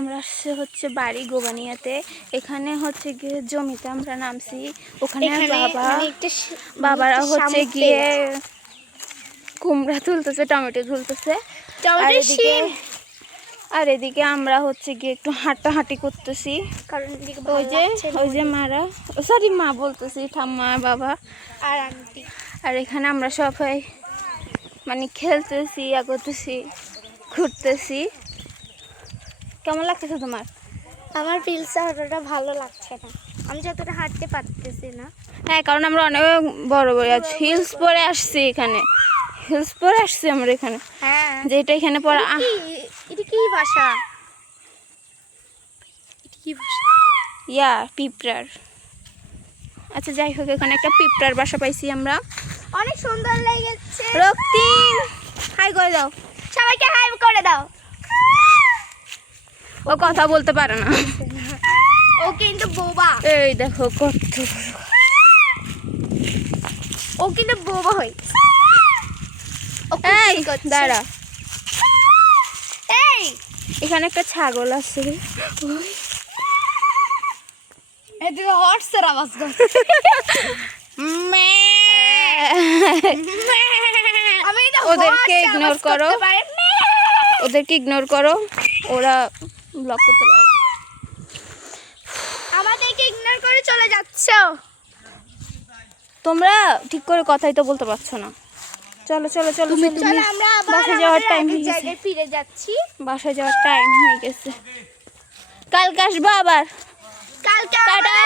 আমরা আসছে হচ্ছে বাড়ি গোবানিয়াতে। এখানে হচ্ছে গিয়ে জমিতে আমরা নামছি। ওখানে বাবারা হচ্ছে গিয়ে কুমড়া তুলতেছে, টমেটো তুলতেছে। আর এদিকে আমরা হচ্ছে গিয়ে একটু হাঁটাহাঁটি করতেছি, কারণ ওই যে মারা সরি মা বলতেছি, ঠাম্মা বাবা আর আন্টি। আর এখানে আমরা সবাই মানে খেলতেছি, করতেছি, ঘুরতেছি। কেমন লাগতেছে তোমার? আমার ফিলসটা অতটা ভালো লাগছে না, আমি যতটা হাঁটতে পারতেছি না। হ্যাঁ, কারণ আমরা অনেক বড় বড় হিলস পরে আসছি, এখানে হিলস পরে আসছি আমরা এখানে। হ্যাঁ, যেটা এখানে পরে এটা কি ভাষা? ইয়া পিঁপড়ার। আচ্ছা যাই হোক, এখানে একটা পিঁপড়ার বাসা পাইছি আমরা, অনেক সুন্দর লেগেছে। রক্তিম হাই করে দাও, সবাইকে হাই করে দাও। ও কথা বলতে পারে না, ও কিন্তু বোবা। এই দেখো কত, ও কিন্তু বোবা হয়। এই দাঁড়া, এই এখানে একটা ছাগল আছে। এদিকে হর্সের আওয়াজ করছে। ওদেরকে ইগনোর করো, ওদেরকে ইগনোর করো, ওরা ব্লক করতে পারে। আমাদেরকে ইগনোর করে চলে যাচ্ছ। তোমরা ঠিক করে কথাই তো বলতে পারছো না। চলো চলো চলো, চলো আমরা আবার বাসায় যাওয়ার টাইম হয়ে গেছে, জায়গায় ফিরে যাচ্ছি। বাসায় যাওয়ার টাইম হয়ে গেছে। কালকে আসবো আবার। কালকে টাটা।